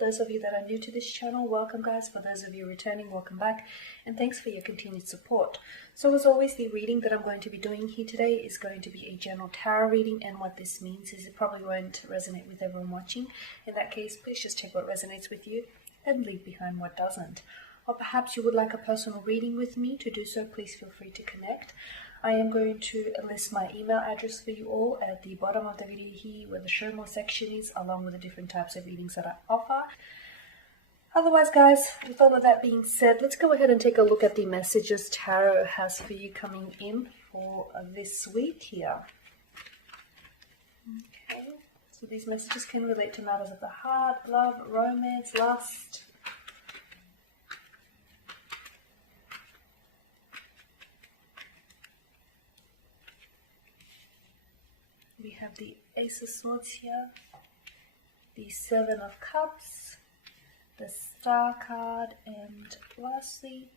those of you that are new to this channel, welcome guys. For those of you returning, welcome back, and thanks for your continued support. So as always, the reading that I'm going to be doing here today is going to be a general tarot reading, and what this means is it probably won't resonate with everyone watching. In that case, please just take what resonates with you and leave behind what doesn't. Or perhaps you would like a personal reading with me. To do so, please feel free to connect. I am going to list my email address for you all at the bottom of the video here, where the show more section is, along with the different types of readings that I offer. Otherwise guys, with all of that being said, let's go ahead and take a look at the messages tarot has for you coming in for this week here. Okay, so these messages can relate to matters of the heart, love, romance, lust. We have the Ace of Swords here, the Seven of Cups, the Star card, and lastly,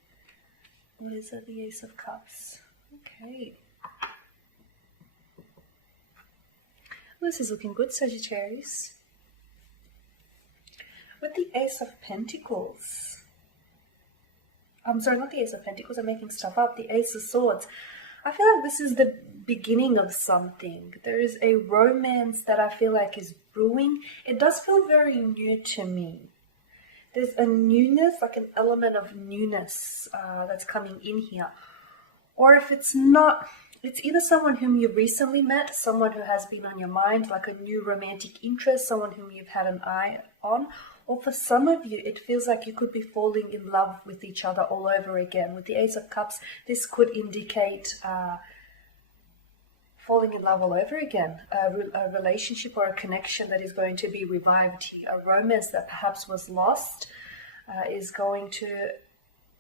what is it? The Ace of Cups. Okay. This is looking good, Sagittarius. With the Ace of Pentacles. I'm sorry, not the Ace of Pentacles, I'm making stuff up. The Ace of Swords. I feel like this is the beginning of something. There is a romance that I feel like is brewing. It does feel very new to me. There's a newness, like an element of newness that's coming in here. Or if it's not, it's either someone whom you recently met, someone who has been on your mind, like a new romantic interest, someone whom you've had an eye on. Or for some of you, it feels like you could be falling in love with each other all over again. With the Ace of Cups, this could indicate falling in love all over again. A relationship or a connection that is going to be revived here. A romance that perhaps was lost is going to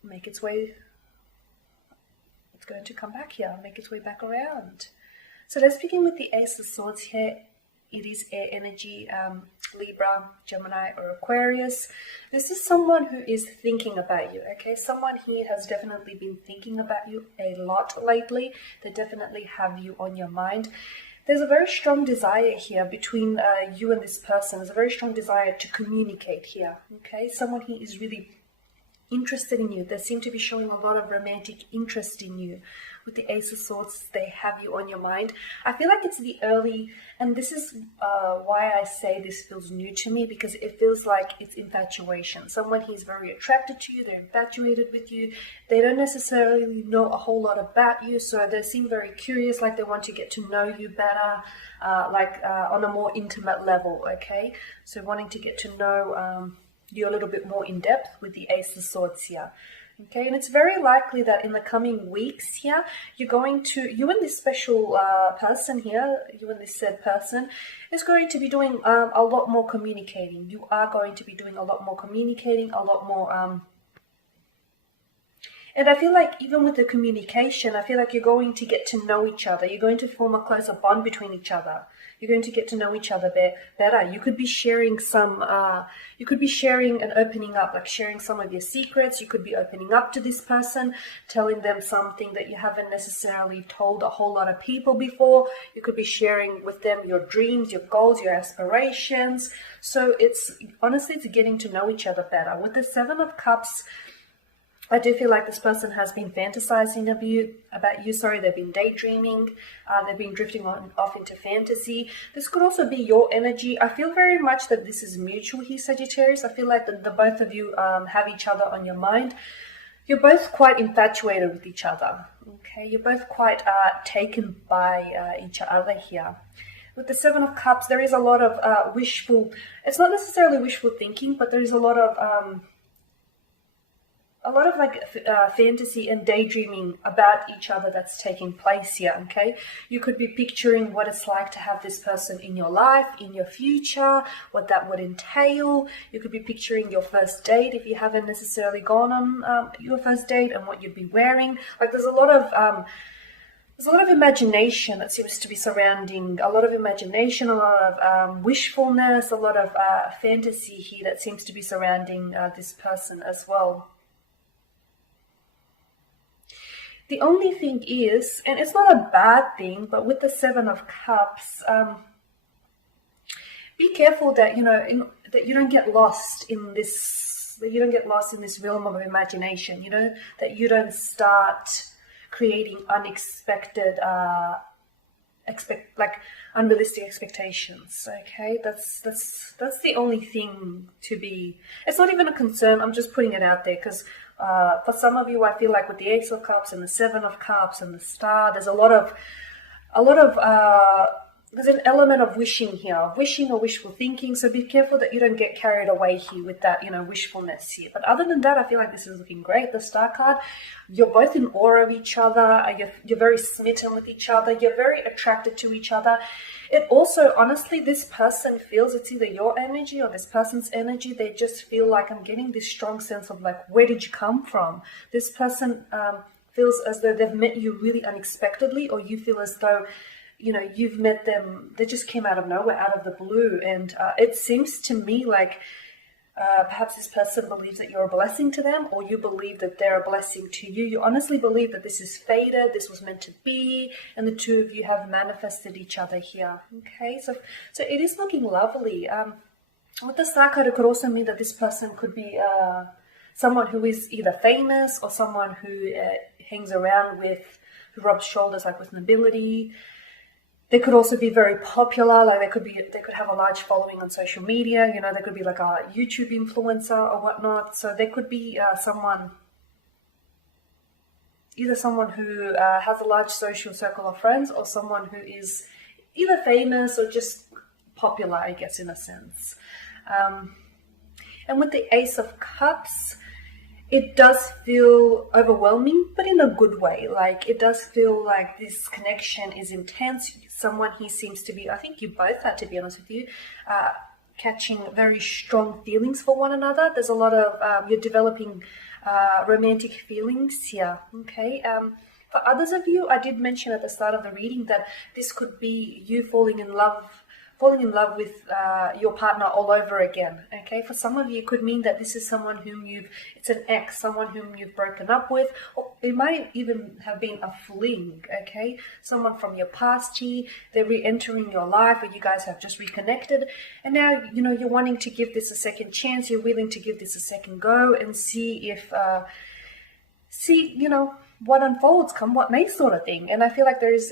make its way. It's going to come back here, make its way back around. So let's begin with the Ace of Swords here. It is air energy, Libra, Gemini, or Aquarius. This is someone who is thinking about you, okay? Someone here has definitely been thinking about you a lot lately. They definitely have you on your mind. There's a very strong desire here between you and this person. There's a very strong desire to communicate here, okay? Someone here is really interested in you. They seem to be showing a lot of romantic interest in you. With the Ace of Swords, they have you on your mind. I feel like it's the early, and this is why I say this feels new to me, because it feels like it's infatuation. Someone who's very attracted to you, they're infatuated with you. They don't necessarily know a whole lot about you, so they seem very curious, like they want to get to know you better, on a more intimate level, okay? So wanting to get to know you a little bit more in depth with the Ace of Swords here. Okay, and it's very likely that in the coming weeks here, you and this special person here, you and this said person, is going to be doing a lot more communicating. You are going to be doing a lot more communicating, a lot more and I feel like even with the communication, I feel like you're going to get to know each other. You're going to form a closer bond between each other. You're going to get to know each other better. You could be sharing and opening up, like sharing some of your secrets. You could be opening up to this person, telling them something that you haven't necessarily told a whole lot of people before. You could be sharing with them your dreams, your goals, your aspirations. So honestly, it's getting to know each other better. With the Seven of Cups, I do feel like this person has been fantasizing about you. They've been daydreaming. They've been drifting off into fantasy. This could also be your energy. I feel very much that this is mutual here, Sagittarius. I feel like the both of you have each other on your mind. You're both quite infatuated with each other. Okay, you're both quite taken by each other here. With the Seven of Cups, there is a lot of it's not necessarily wishful thinking, but there is a lot of fantasy and daydreaming about each other that's taking place here, okay? You could be picturing what it's like to have this person in your life, in your future, what that would entail. You could be picturing your first date if you haven't necessarily gone on your first date, and what you'd be wearing. Like there's a lot of imagination that seems to be surrounding, a lot of wishfulness, a lot of fantasy here that seems to be surrounding this person as well. The only thing is, and it's not a bad thing, but with the Seven of Cups, be careful that, that you don't get lost in this, that you don't get lost in this realm of imagination, you know, that you don't start creating unexpected, unrealistic expectations. Okay, that's the only thing to be. It's not even a concern. I'm just putting it out there because for some of you, I feel like with the Ace of Cups and the Seven of Cups and the Star, there's a lot of there's an element of wishing here, wishing or wishful thinking. So be careful that you don't get carried away here with that, you know, wishfulness here. But other than that, I feel like this is looking great. The Star card, you're both in awe of each other. You're very smitten with each other. You're very attracted to each other. It also, honestly, this person feels it's either your energy or this person's energy. They just feel like, I'm getting this strong sense of like, where did you come from? This person feels as though they've met you really unexpectedly, or you feel as though, you know, you've met them, they just came out of nowhere, out of the blue. And it seems to me like perhaps this person believes that you're a blessing to them, or you believe that they're a blessing to you. You honestly believe that this is fated, this was meant to be, and the two of you have manifested each other here. Okay, so it is looking lovely. With the Star card, it could also mean that this person could be someone who is either famous or someone who hangs around with, who rubs shoulders like with nobility. They could also be very popular, like they could have a large following on social media, you know, they could be like a YouTube influencer or whatnot. So they could be either someone who has a large social circle of friends, or someone who is either famous or just popular, I guess, in a sense. And with the Ace of Cups, it does feel overwhelming, but in a good way. Like, it does feel like this connection is intense. Someone he seems to be, I think you both had, to be honest with you, catching very strong feelings for one another. There's a lot of, you're developing romantic feelings here, okay? For others of you, I did mention at the start of the reading that this could be you falling in love with your partner all over again. Okay, for some of you, it could mean that this is someone whom it's an ex, someone whom you've broken up with, or it might even have been a fling. Okay, someone from your past here, they're re-entering your life, or you guys have just reconnected, and now, you know, you're wanting to give this a second chance. You're willing to give this a second go and see if you know, what unfolds, come what may, sort of thing. And I feel like there is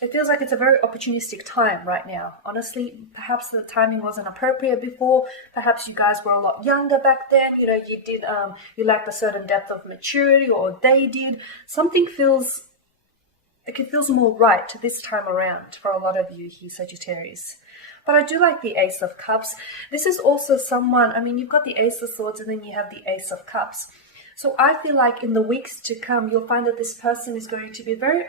it feels like it's a very opportunistic time right now. Honestly, perhaps the timing wasn't appropriate before. Perhaps you guys were a lot younger back then. You know, you lacked a certain depth of maturity, or they did. Something feels more right this time around for a lot of you here, Sagittarius. But I do like the Ace of Cups. This is also someone, I mean, you've got the Ace of Swords and then you have the Ace of Cups. So I feel like in the weeks to come, you'll find that this person is going to be very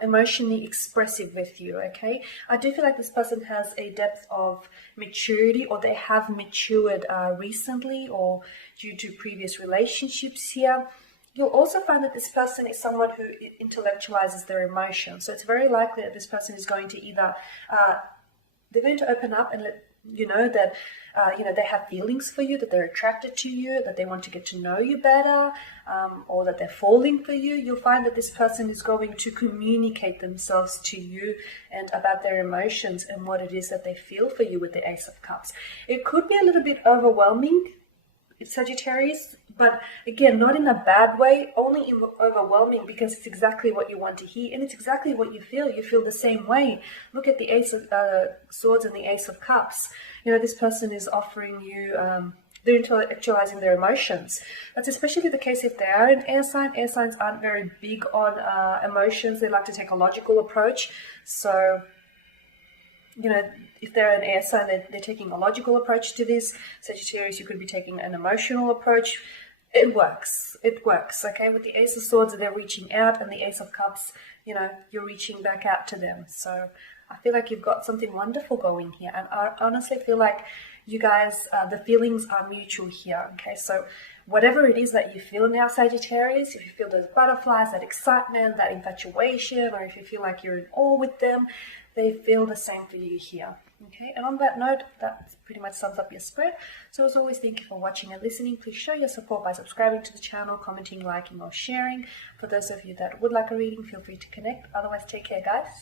emotionally expressive with you, okay? I do feel like this person has a depth of maturity, or they have matured recently, or due to previous relationships here. You'll also find that this person is someone who intellectualizes their emotions. So it's very likely that this person is going to either, they're going to open up and let you know that you know, they have feelings for you, that they're attracted to you, that they want to get to know you better, or that they're falling for you. You'll find that this person is going to communicate themselves to you and about their emotions and what it is that they feel for you with the Ace of Cups. It could be a little bit overwhelming, Sagittarius, but again, not in a bad way, only overwhelming, because it's exactly what you want to hear, and it's exactly what you feel. You feel the same way. Look at the Ace of Swords and the Ace of Cups. You know, this person is offering you, they're intellectualizing their emotions. That's especially the case if they are an air sign. Air signs aren't very big on emotions. They like to take a logical approach. So, you know, if they're an air sign, they're taking a logical approach to this. Sagittarius, you could be taking an emotional approach. It works. It works, okay? With the Ace of Swords, they're reaching out, and the Ace of Cups, you know, you're reaching back out to them. So I feel like you've got something wonderful going here. And I honestly feel like you guys, the feelings are mutual here, okay? So whatever it is that you feel now, Sagittarius, if you feel those butterflies, that excitement, that infatuation, or if you feel like you're in awe with them, they feel the same for you here. Okay, and on that note, that pretty much sums up your spread. So as always, thank you for watching and listening. Please show your support by subscribing to the channel, commenting, liking, or sharing. For those of you that would like a reading, feel free to connect. Otherwise, take care, guys.